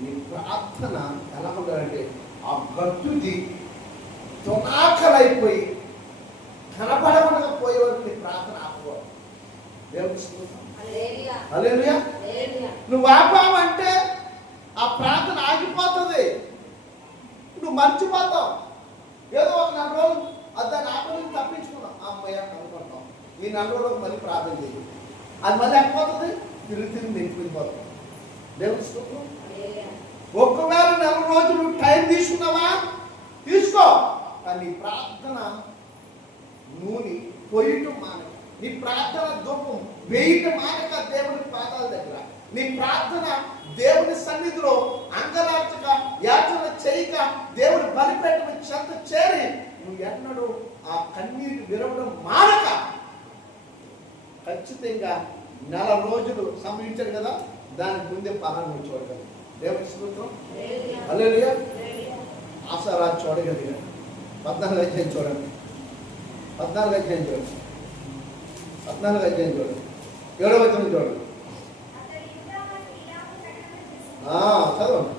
నీ ప్రార్థన ఎలా ఉండాలంటే ఆ భక్తుడి తునాకలైపోయి కనపడకుండా పోయే వరకు నీ ప్రార్థన ఆపుకోవాలి. దేవుని స్తోత్రం. హల్లెలూయా. నువ్వు ఆపావంటే ఆ ప్రార్థన ఆగిపోతుంది. నువ్వు మర్చిపోతావు. ఏదో ఒక 4 రోజులు దాన్ని ఆపని తప్పించుకున్నావు. అమ్మయ్య కనుకుంటాం. ఈ 4 రోజులకు మళ్ళీ ప్రార్థన చేయి. అది మళ్ళీ ఆగిపోతుంది. తిరిగి నెక్కిపోతాం. దేవుని స్తోత్రం. ఒకవేళ 4 రోజులు టైం తీసుకున్నావా తీసుకో, కానీ నీ ప్రార్థన నూనె పొయ్యటం మానక, నీ ప్రార్థన ధూపం వేయటం మానక దేవుని పాదాల దగ్గర, నీ ప్రార్థన దేవుని సన్నిధిలో అంగలార్చక యాచన చేయక దేవుని బలిపీఠం చెంత చేరి నువ్వు ఎన్నడూ ఆ కన్నీరు విరవడం మానక ఖచ్చితంగా 4 రోజులు సమయించాడు కదా, దానికి ముందే ఫలాన్ని నువ్వు చూడగలవు. దేవుని స్తోత్రం. హల్లెలూయా. ఆశారాజు చూడగలిగాడు. 14వ అధ్యాయం చూడండి. 14వ అధ్యాయం చూడండి. 14వ అధ్యాయం చూడండి. 7వ వచనం చూడండి. చదవండి.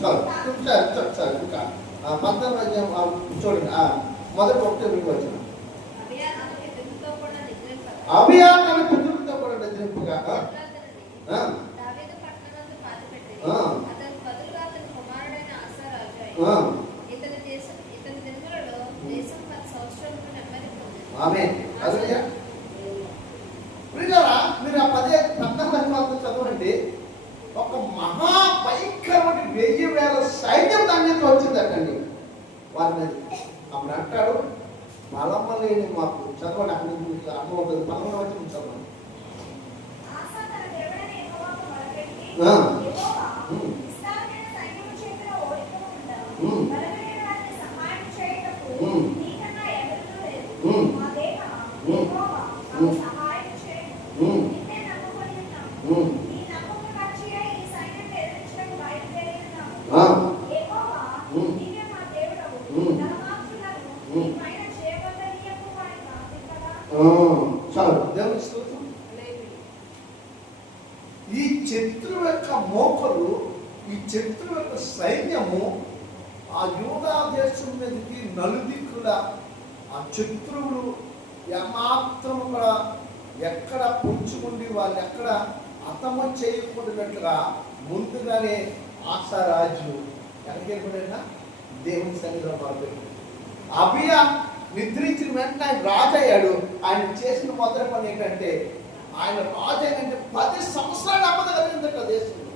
చాలు ఇంకా 14వ అధ్యాయం చూడండి. మొదటి 1 వచ్చిన అబియా తన పితరులతో కూడా నిద్రింపగా మీరు ఆ 14 చదవండి. ఒక మహాభయంకరమైన 1000 సైన్యం దాని మీద వచ్చిందటండి వారి మీద. అప్పుడు అంటాడు, బలమ్మ లేని మాకు చదవండి. అక్కడ నుంచి అర్థమవుతుంది. 11వ వచనం చదవండి. చాలు. దేవుని స్తోత్రం. ఈ శత్రువు యొక్క మోకలు, ఈ శత్రువు యొక్క సైన్యము ఆ యూదా దేశం మీదకి నలుదిక్కుల ఆ శత్రువులు ఏమాత్రం కూడా ఎక్కడ పొంచుకుండి వాళ్ళు ఎక్కడ అతము చేయకూడనట్టుగా ముందుగానే ఆశారాజు ఎక్కడికెళ్ళిపోయినా దేవుని సన్నిధిలో మొదలుపెట్టాడు. అబియా నిద్రించిన వెంటనే ఆయన రాజు అయ్యాడు. ఆయన చేసిన మొదటి పని ఏంటంటే ఆయన రాజు అయినంటే 10 సంవత్సరాలు అమ్మదగలిగిందట దేశంలో.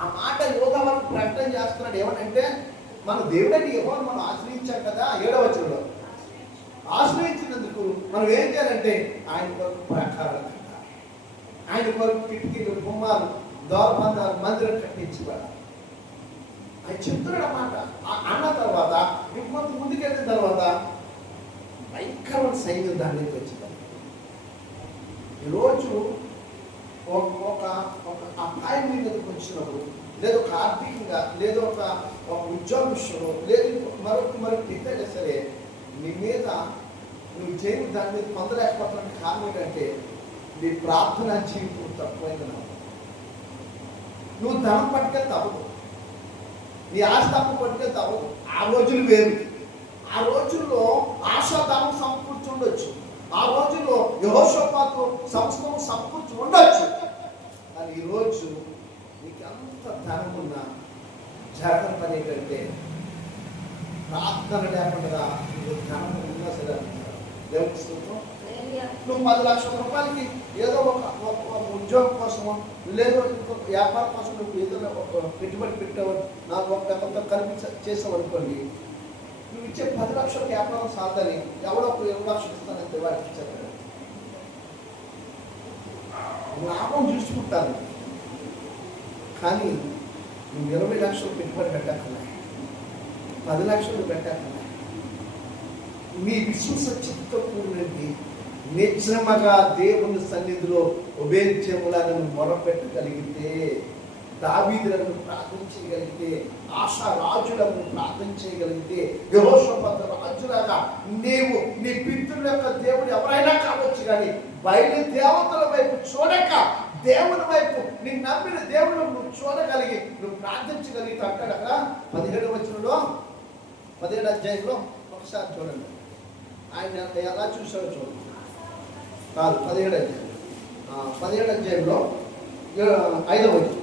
ఆ మాట యోగా వరకు ప్రకటన చేస్తున్నాడు. ఏమనంటే మన దేవుడని యెహోవాను మనం ఆశ్రయించాం కదా. 7వ వచనంలో ఆశ్రయించినందుకు మనం ఏం చేయాలంటే ఆయన కొరకు ప్రాకారాలు కట్టాలి, ఆయన కొరకు కిటికీలు, గుమ్మాలు, ద్వారబంధాలు, మందిరం కట్టించుకోవాలి. ఆయన చెప్తున్నాడు అన్నమాట. అన్న తర్వాత ఇంకొంత ముందుకెళ్ళిన తర్వాత భయంకరమైన సైన్యం దాని నుంచి వచ్చింది. ఈరోజు ఒక అపాయం మీదకి వచ్చినప్పుడు, లేదు ఒక ఆర్థికంగా, లేదు ఒక ఉద్యోగ విషయంలో, లేదు మరొక ఎక్కడైనా సరే నీ మీద నువ్వు చేయని దాని మీద పొందలేకపోతున్నానికి కారణం ఏంటంటే నీ ప్రార్థన జీవితం తక్కువైంది. నువ్వు ధనం పట్టుకెళ్తే అవ్వదు, నీ ఆస్తి పట్టుకెళ్తే అవ్వదు. ఆ రోజులు వేరు. ఆ రోజుల్లో ఆశాదానం సమకూర్చి ఉండొచ్చు, ఆ రోజుల్లో యెహోషాపాతు సంస్థను సమకూర్చి ఉండొచ్చు. కానీ ఈరోజు నీకు ఎంత ధనం ఉన్నా జరగని పని ఏంటంటే ప్రార్థన లేకుండా నువ్వు ధనం ఉన్నా సరే దేవుని స్తోత్రం. నువ్వు 10 లక్షల రూపాయలకి ఏదో ఒక ఉద్యోగం కోసమో లేదో ఇంకొక వ్యాపారం కోసం నువ్వు ఏదైనా ఒక పెట్టుబడి పెట్టావు, నాకు ఒక కలిపి చేసావు అనుకోండి, నువ్వు ఇచ్చే 10 లక్షల వ్యాపారం సాధని ఎవడో 20 లక్షలు ఇస్తానంటే వారికి ఇచ్చారు. లాభం చూసుకుంటాను, కానీ నువ్వు 20 లక్షలు పెట్టుబడి పెట్టక్కర్లే, 10 లక్షలు పెట్టక్కర్లే. నీ విశ్వాస చిత్తతో కూడినది నిజముగా దేవుని సన్నిధిలో ఉభేద్యములను మొరపెట్టగలిగితే, దావీదులను ప్రార్థించగలిగితే, ఆశా రాజులను ప్రార్థించగలిగితే, యెహోషాపాతు రాజులాగా నీవు నీ పితరుల యొక్క దేవుడు ఎవరైనా కావచ్చు, కానీ బయట దేవతల వైపు చూడక దేవుని వైపు నిన్ను నమ్మిన దేవుడు నువ్వు చూడగలిగి నువ్వు ప్రార్థించగలిగితే అంటాడు అక్కడ 17వ వచనంలో, 17వ అధ్యాయంలో ఒకసారి చూడండి. ఆయన ఎలా చూసాడో చూడండి. కాదు, 17వ అధ్యాయం, 17వ అధ్యాయంలో 5వ వచనం.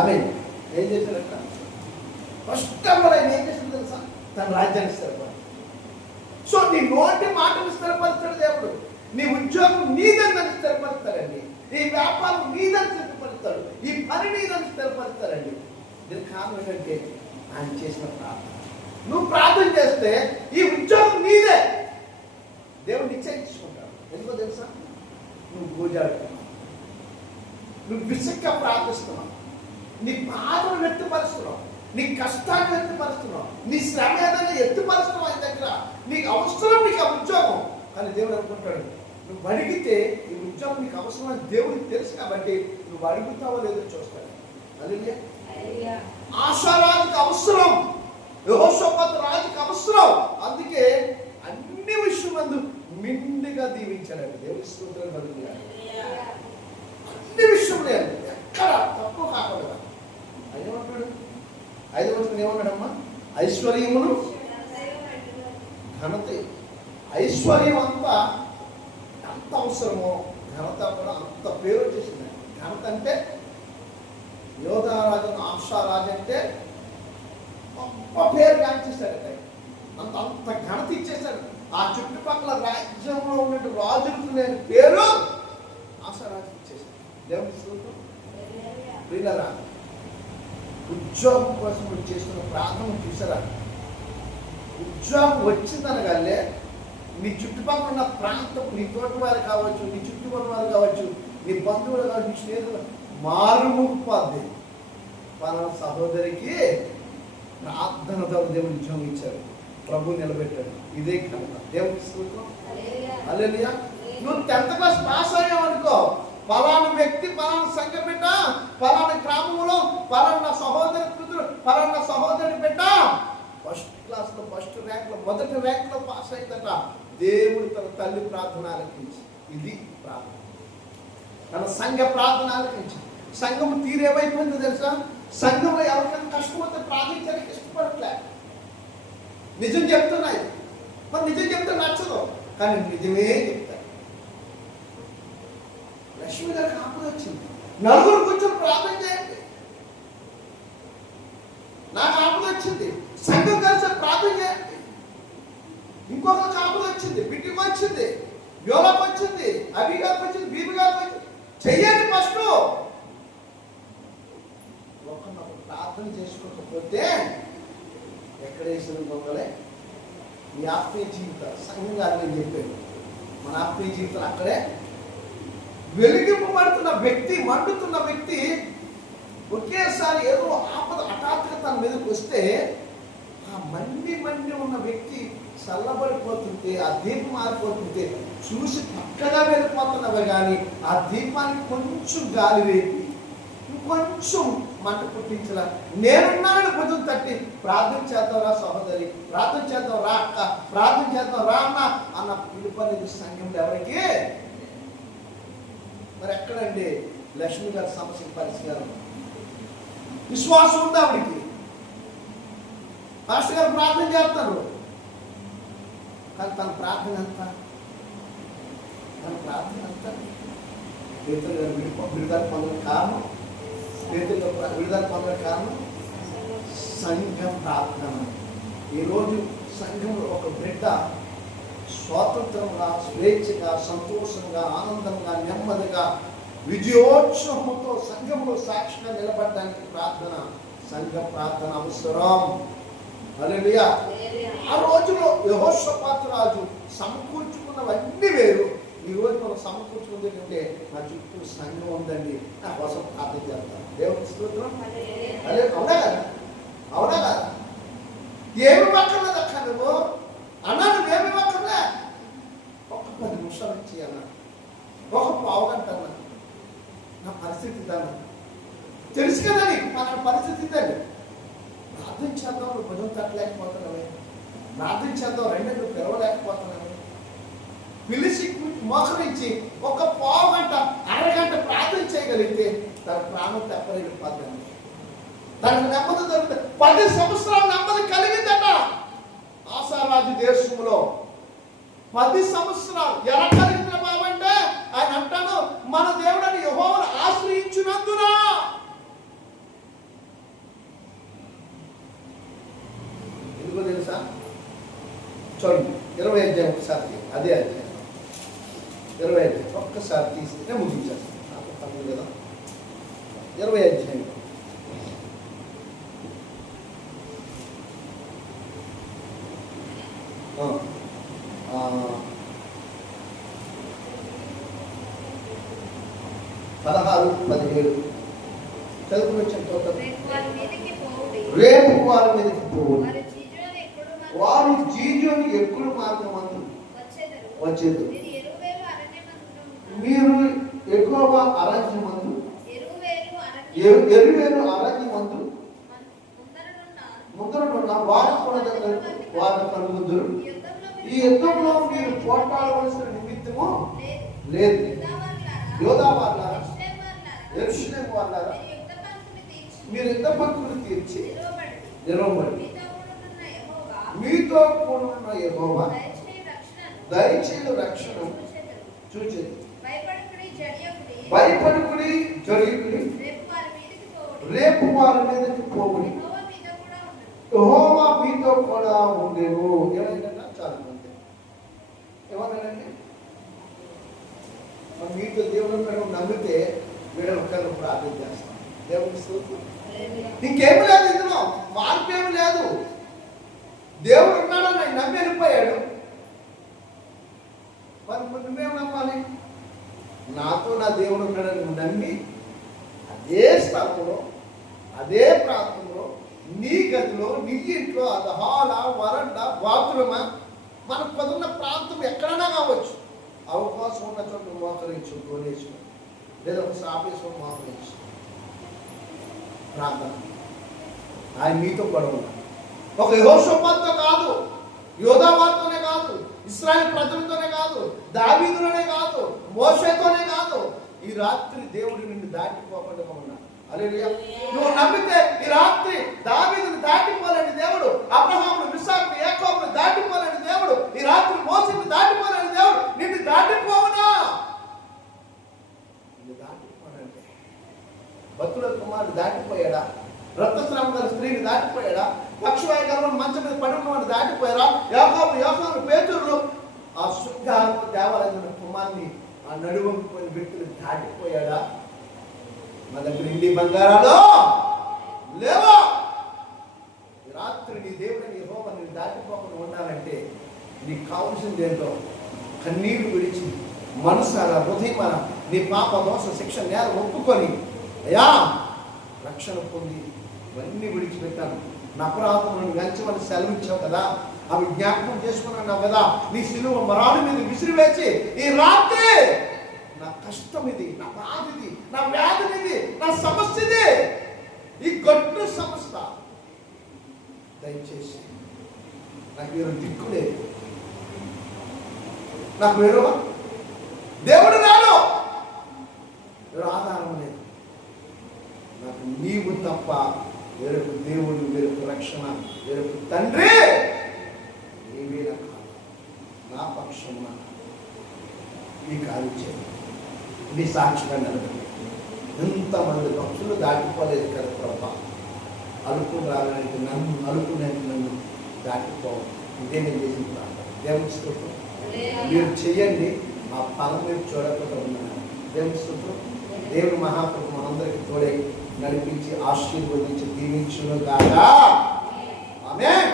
ఆమేన్. ఏం చేశాడట? ఫస్ట్ ఆఫ్ ఆల్ ఆయన ఏం చేసింది తెలుసా? తన రాజ్యాన్ని స్థిరపరచాడు. సో నీ నోటి మాటను స్థిరపరుస్తాడు దేవుడు. నీ ఉద్యోగం నీదని స్థిరపరుస్తాడండి. ఈ వ్యాపారం నీదని స్థిరపరుస్తాడు. ఈ పని నీదని స్థిరపరుస్తాడండి. దీనికి కారణం ఏంటంటే ఆయన చేసిన ప్రార్థన. నువ్వు ప్రార్థన చేస్తే ఈ ఉద్యోగం నీదే, దేవుడు నిశ్చయించుకుంటాడు. ఎందుకో తెలుసా? నువ్వు గోజాడుతున్నావు, నువ్వు విసుగ్గా ప్రార్థిస్తున్నావు, నీ బాధను వ్యక్తపరుస్తున్నావు, నీ కష్టాన్ని వ్యక్తపరుస్తున్నావు, నీ శ్రమ ఏదైనా ఎత్తుపరుస్తున్నావు ఆయన దగ్గర. నీకు అవసరం, నీకు ఆ ఉద్యోగం. కానీ దేవుడు అనుకుంటాడు, నువ్వు అడిగితే ఈ ఉద్యోగం నీకు అవసరం అని దేవుడికి తెలుసు కాబట్టి నువ్వు అడుగుతావో లేదో చూస్తాడు. హల్లెలూయా. ఆశారాజుకి అవసరం, యెహోషాపాతు రాజుకి అవసరం. అందుకే అన్ని విషయమందు మిండిగా దీవించాడు దేవుడి స్తోత్రం. హల్లెలూయా. అన్ని విషయంలో ఎక్కడ తక్కువ కాకుండా ఆయన ఏమంటాడు? 5వ వచనం ఏమన్నాడమ్మా? ఐశ్వర్యమును ఘనత. ఐశ్వర్యం అంతా ఎంత అవసరమో ఘనత కూడా అంత పేరు వచ్చేసింది. ఘనత అంటే యోధారాజు, ఆశారాజు అంటే గొప్ప పేరు గాంచేశాడట. అంత ఘనత ఇచ్చేశాడు. ఆ చుట్టుపక్కల రాజ్యంలో ఉన్నట్టు రాజులకు లేని పేరు ఆశారాజు ఇచ్చేశాడు. దేవుని స్తోత్రం. ప్రియులారా, ఉద్యోగం కోసం నువ్వు చేస్తున్న ప్రార్థన చూసారా? ఉద్యోగం వచ్చిందనగానే నీ చుట్టుపక్కల ఉన్న ప్రాంతం, నీ తోటి వారు కావచ్చు, నీ చుట్టుపక్కల వారు కావచ్చు, నీ బంధువులు కావచ్చు, నీ స్నేహితులు మారుమూగిపోద్ది. మన సహోదరికి ప్రార్థన ద్వారా దేవుడు ఉద్యోగం ఇచ్చాడు, ప్రభు నిలబెట్టాడు. ఇదే ఘనత. దేవుని స్తోత్రం. హల్లెలూయా. నువ్వు 10th క్లాస్ పాస్ అయ్యావు అనుకో, పలానా వ్యక్తి, పలానా సంఘ బిడ్డ, పలానా గ్రామంలో పలానా సహోదరి కూతురు, పలానా సహోదరి బిడ్డ ఫస్ట్ క్లాస్లో ఫస్ట్ ర్యాంక్లో మొదటి ర్యాంక్లో పాస్ అయిందట. దేవుడు తన తల్లి ప్రార్థన ఆలకించి, ఇది ప్రార్థన, తన సంఘ ప్రార్థన ఆలకించి. సంఘం తీరేమైపోయిందో తెలుసా? సంఘంలో ఎవరికైనా కష్టం వస్తే ప్రార్థించడానికి ఇష్టపడట్లే. నిజం చెప్తున్నాయి, మరి నిజం చెప్తే నచ్చదు, కానీ నిజమే చెప్తారు. లక్ష్మి గారికి ఆపద వచ్చింది, నలుగురు కూర్చొని ప్రార్థన చేయండి. నాకు ఆపద వచ్చింది, సంఘం కలిసి ప్రార్థన చేయండి. ఇంకొకరికి ఆపద వచ్చింది, బిడ్డకి వచ్చింది, యోలకు వచ్చింది, అభిగారికి వచ్చింది, బీబిగారికి వచ్చింది. చెయ్యండి ఫస్ట్. ఒకరినొకరు ప్రార్థన చేసుకోకపోతే ఎక్కడ వేసిన గొంగలే. మీ ఆత్మీయ జీవితాలు సంఘం గారు నేను చెప్పాను, మన ఆత్మీయ జీవితాలు అక్కడే వెలిగింపబడుతున్న వ్యక్తి, మండుతున్న వ్యక్తి ఒకేసారి ఏదో ఆపద హఠాత్తుగా తన మీదకి వస్తే ఆ మండి ఉన్న వ్యక్తి చల్లబడిపోతుంటే, ఆ దీపం మారిపోతుంటే చూసి పక్కగా వెళ్ళిపోతున్నవే కానీ ఆ దీపానికి కొంచెం గాలి రేపి ఇంకొంచెం మంట పుట్టించలా. నేనున్నానని భుజం తట్టి ప్రార్థన చేద్దాంరా సహోదరి, ప్రార్థన చేద్దాం రా అక్క, ప్రార్థన చేద్దాం రా అన్న అన్న పిలుపు అనేది సంఘంలో ఎవరికి? మరి ఎక్కడండి లక్ష్మి గారి సమస్యకు పరిష్కారం? విశ్వాసం ఉంది ఆవిడికి. పాస్టర్ గారు ప్రార్థన చేస్తారు, కానీ తన ప్రార్థన అంతా పేతురు గారు విడుదల పొందడం కారణం, విడుదల పొందడం కారణం సంఘం ప్రార్థన. ఈరోజు సంఘంలో ఒక బిడ్డ స్వాతంత్రంగా, స్వేచ్ఛగా, సంతోషంగా, ఆనందంగా, నెమ్మదిగా, విజయోత్సవంతో సంఘంలో సాక్షిగా నిలబడడానికి ప్రార్థన, సంఘ ప్రార్థన అవసరం. హల్లెలూయా. ఆ రోజులో యెహోషాపాతు రాజు సమకూర్చుకున్నవన్నీ వేరు, ఈరోజు మనం సమకూర్చుకుంటే ఉంటే నా చుట్టూ సంఘం ఉందండి, నా కోసం ప్రార్థన చేస్తాను. దేవుని స్తోత్రం. అదే అవునా కదా, అవునా కదా? ఏమి పక్కర్లేదు అక్క నువ్వు అన్నా, నువ్వేమి పక్కర్లే. ఒక 10 నిమిషాలు ఇచ్చి అన్నా, ఒక పావు గంట అన్నా, నా పరిస్థితి ఇదన్నా, తెలుసు కదా నీకు మన పరిస్థితి ఇద్దండి. ప్రార్థన చేద్దాం, నువ్వు భుజం తట్టలేకపోతున్నావే, ప్రార్థన చేద్దాం, రెండు నువ్వు పిలవలేకపోతున్నావే, పిలిచి మోకరించి ఒక పావు గంట అరగంట ప్రార్థన చేయగలిగితే తన ప్రాణం తప్పలేని పద్ధతి, తనకు నెమ్మది దొరుకుతుంది. 10 సంవత్సరాల నెమ్మది కలిగిందట ఆశారాజు దేశంలో. 10 సంవత్సరాలు ఎలా కలిగింది బాబు అంటే ఆయన అంటాడు, మన దేవుడని యెహోవాను ఆశ్రయించినందున. ఎందుకో తెలుసా? చూడండి 20 అధ్యాయం ఒకసారి, అదే అధ్యాయం 20 అధ్యాయం ఒక్కసారి తీసుకుంటే ముగించేస్తాను, నాకు పని కదా. 20 అధ్యాయం పదహారు 17 చదువుకుని వచ్చిన తర్వాత, రేపు వారి మీదకి పోవుడి, వారు జీజోని ఎక్కువ మార్గమందు వచ్చేది, మీరు ఎక్కువ అరణ్యమందు ఎరువేరు అరణ్యమందు ముందరనున్న వారు వారు కలుగుదురు. ఈ యుద్ధంలో మీరు పోట్లాడవలసిన నిమిత్తము లేదు. యోధావారులారా, యెరూషలేము వారులారా, మీరు యుద్ధ పంక్తులు తీర్చి నిలవబడి మీతో కూడున్న యెహోవా దయచేయు రక్షణ చూచెదరు. భయపడుకుడి జడియుకుడి, రేపు వారి మీదకి పోవుడి, యెహోవా మీతో కూడా ఉండేను. ఏమైందన్నా చాలా మంది ఏమన్నానండి, మీతో దేవుడు నమ్మితే వీడు ఒక్కరు ప్రార్థన చేస్తాం. దేవుని స్తోత్రం. ఇంకేమి లేదు, ఇందులో మార్పు ఏమి లేదు. దేవుడు ఉన్నాడని ఆయన నమ్మి వెళ్ళిపోయాడు. మరి నువ్వేం నమ్మాలి? నాతో నా దేవుడు ఉన్నాడని నువ్వు నమ్మి అదే స్థలంలో, అదే ప్రాంతంలో, నీ గదిలో, నీ ఇంట్లో, అది హాల, వరండా, బాత్రూమా, మనకు పదున్న ప్రాంతం ఎక్కడైనా కావచ్చు, అవకాశం ఉన్న చోట మోకరించు, గోలేసు, లేదా ఒక ఆఫీసులో మోకరించు ప్రార్థన. ఆయన మీతో గొడవ ఉన్నాడు. ఒక యెహోషాపాతుతో కాదు, యోధావారితోనే కాదు, ఇశ్రాయేలు ప్రజలతోనే కాదు, దావీదులోనే కాదు, మోషేతోనే కాదు, ఈ రాత్రి దేవుడు నిన్ను దాటిపోకుండా ఉన్నాడు. హల్లెలూయా. నువ్వు నమ్మితే ఈ రాత్రి దావీదును దాటిపోలేని దేవుడు, అబ్రహామును, ఇస్సాకును, యాకోబును దాటిపోలేని దేవుడు, ఈ రాత్రి మోషేను దాటిపోలేని దేవుడు నిన్ను దాటిపోవునా? నిన్ను దాటిపోనంటే భక్తుల కుమారుడు దాటిపోయాడా? రక్తస్రావం గల స్త్రీని దాటిపోయాడా? పక్షవాయు గర్భం మంచం మీద పడి ఉన్నవాడు దాటిపోయారా? యోహాను, పేతురులు ఆ శుద్ధాత్మ దేవాలయం కుమార్ని ఆ నడువంగిపోయిన వ్యక్తులు దాటిపోయాడా? మా దగ్గర ఇండి బంగారాలు లేవా? రాత్రి నీ దేవుడిని యెహోవా నిన్ను దాటిపోకుండా ఉండాలంటే నీకు కావాల్సింది ఏంటో కన్నీళ్లు విడిచి మనసారా, హృదయమాన నీ పాప, దోష, శిక్ష, నేరం ఒప్పుకొని అయ్యా రక్షణ పొంది ఇవన్నీ విడిచిపెట్టాను, నా అపరాధములను వెంచమని సెలవు ఇచ్చావు కదా, అవి జ్ఞాపకం చేసుకున్నావు కదా, నీ సిలువ మరాడు మీద విసిరివేసి ఈ రాత్రి నా కష్టం ఇది, నా బాధ ఇది, నా వ్యాధి ఇది, నా సమస్య ఇది, ఈ గొడ్డు సమస్య దయచేసి నాకు వేరే దిక్కు లేదు, నాకు వేరే దేవుడు రాడు, వేరే ఆధారం లేదు, నాకు నీవు తప్ప వేరొక దేవుడు, వేరొక రక్షణ, వేరొక తండ్రి నీవే నాకు కాదు. నా పక్షమున ఈ కార్యం చేయాలి, నీ సాక్షిగా నిలబడి. ఎంతమంది పక్షులు దాటిపోలేదు కదా ప్రభా, అలుపు రాలని నన్ను, అలుపునేది నన్ను దాటిపోవాలి. ఇదే నేను చేసిన ప్రార్థన. దేవుని స్తోత్రం. మీరు చెయ్యండి, ఆ ఫలం మీరు చూడకుండా ఉన్నాను. దేవుని స్తోత్రం. దేవుని మహాప్రభు మనందరికీ తోడై నడిపించి ఆశీర్వదించి దీవించును గాక. ఆమేన్.